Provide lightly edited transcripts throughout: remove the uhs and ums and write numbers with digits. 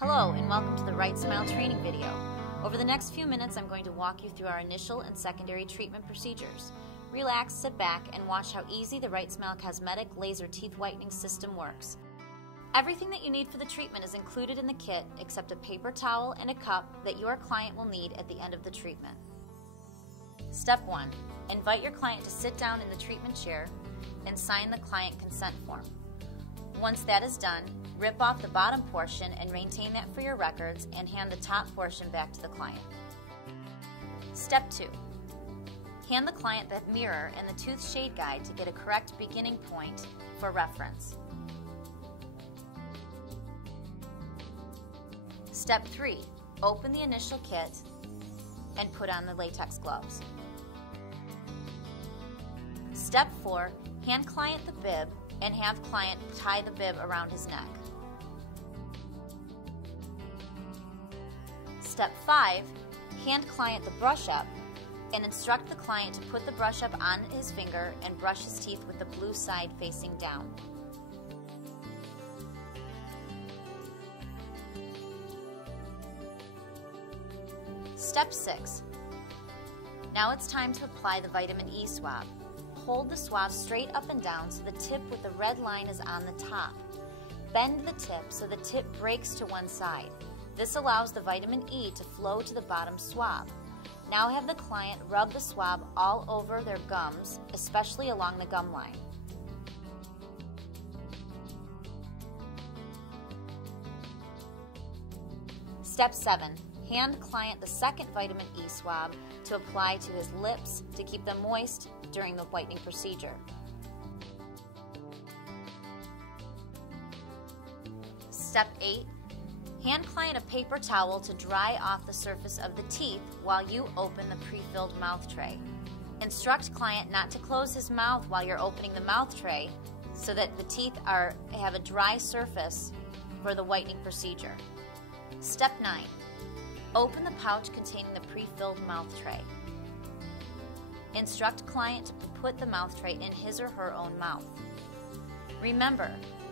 Hello and welcome to the RightSmile training video. Over the next few minutes I'm going to walk you through our initial and secondary treatment procedures. Relax, sit back, and watch how easy the RightSmile Cosmetic Laser Teeth Whitening System works. Everything that you need for the treatment is included in the kit except a paper towel and a cup that your client will need at the end of the treatment. Step 1. Invite your client to sit down in the treatment chair and sign the client consent form. Once that is done, rip off the bottom portion and maintain that for your records and hand the top portion back to the client. Step 2. Hand the client the mirror and the tooth shade guide to get a correct beginning point for reference. Step 3. Open the initial kit and put on the latex gloves. Step 4. Hand client the bib and have client tie the bib around his neck. Step 5. Hand client the brush up and instruct the client to put the brush up on his finger and brush his teeth with the blue side facing down. Step 6. Now it's time to apply the vitamin E swab. Hold the swab straight up and down so the tip with the red line is on the top. Bend the tip so the tip breaks to one side. This allows the vitamin E to flow to the bottom swab. Now have the client rub the swab all over their gums, especially along the gum line. Step 7. Hand client the second vitamin E swab to apply to his lips to keep them moist during the whitening procedure. Step 8. Hand client a paper towel to dry off the surface of the teeth while you open the pre-filled mouth tray. Instruct client not to close his mouth while you're opening the mouth tray so that the teeth have a dry surface for the whitening procedure. Step 9. Open the pouch containing the pre-filled mouth tray. Instruct client to put the mouth tray in his or her own mouth. Remember,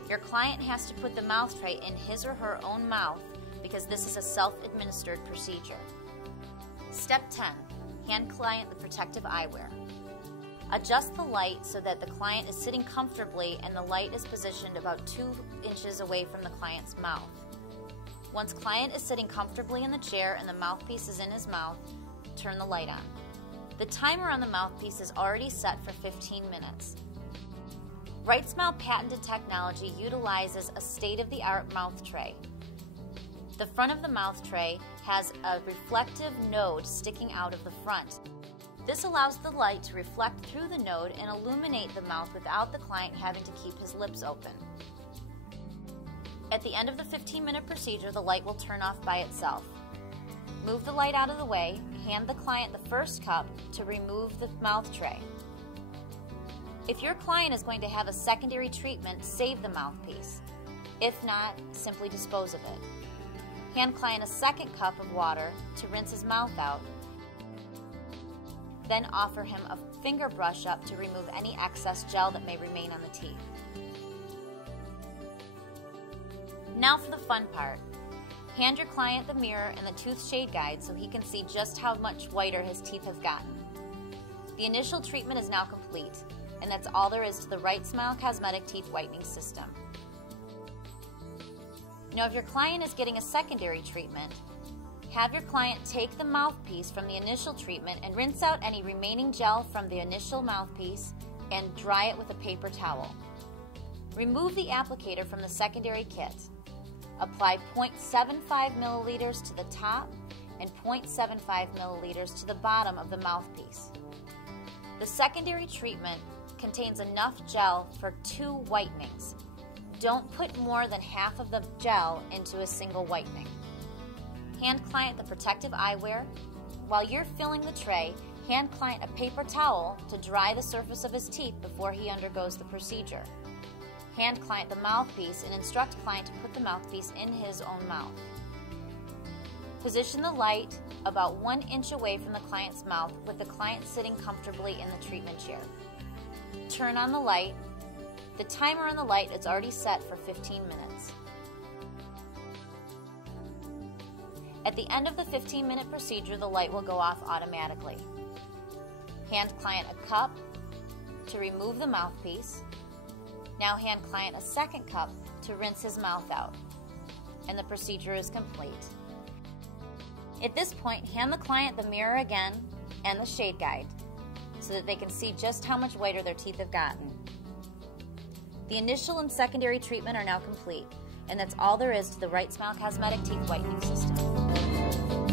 your client has to put the mouth tray in his or her own mouth because this is a self-administered procedure. Step 10. Hand client the protective eyewear. Adjust the light so that the client is sitting comfortably and the light is positioned about 2 inches away from the client's mouth. Once client is sitting comfortably in the chair and the mouthpiece is in his mouth, turn the light on. The timer on the mouthpiece is already set for 15 minutes. RightSmile patented technology utilizes a state-of-the-art mouth tray. The front of the mouth tray has a reflective node sticking out of the front. This allows the light to reflect through the node and illuminate the mouth without the client having to keep his lips open. At the end of the 15-minute procedure, the light will turn off by itself. Move the light out of the way, hand the client the first cup to remove the mouth tray. If your client is going to have a secondary treatment, save the mouthpiece. If not, simply dispose of it. Hand client a second cup of water to rinse his mouth out. Then offer him a finger brush up to remove any excess gel that may remain on the teeth. Now for the fun part. Hand your client the mirror and the tooth shade guide so he can see just how much whiter his teeth have gotten. The initial treatment is now complete, and that's all there is to the RightSmile Cosmetic Teeth Whitening System. Now if your client is getting a secondary treatment, have your client take the mouthpiece from the initial treatment and rinse out any remaining gel from the initial mouthpiece and dry it with a paper towel. Remove the applicator from the secondary kit. Apply 0.75 milliliters to the top and 0.75 milliliters to the bottom of the mouthpiece. The secondary treatment contains enough gel for 2 whitenings. Don't put more than half of the gel into a single whitening. Hand client the protective eyewear. While you're filling the tray, hand client a paper towel to dry the surface of his teeth before he undergoes the procedure. Hand client the mouthpiece and instruct client to put the mouthpiece in his own mouth. Position the light about 1 inch away from the client's mouth with the client sitting comfortably in the treatment chair. Turn on the light. The timer on the light is already set for 15 minutes. At the end of the 15-minute procedure, the light will go off automatically. Hand client a cup to remove the mouthpiece. Now hand client a second cup to rinse his mouth out, and the procedure is complete. At this point, hand the client the mirror again and the shade guide so that they can see just how much whiter their teeth have gotten. The initial and secondary treatment are now complete, and that's all there is to the RightSmile Cosmetic Teeth Whitening System.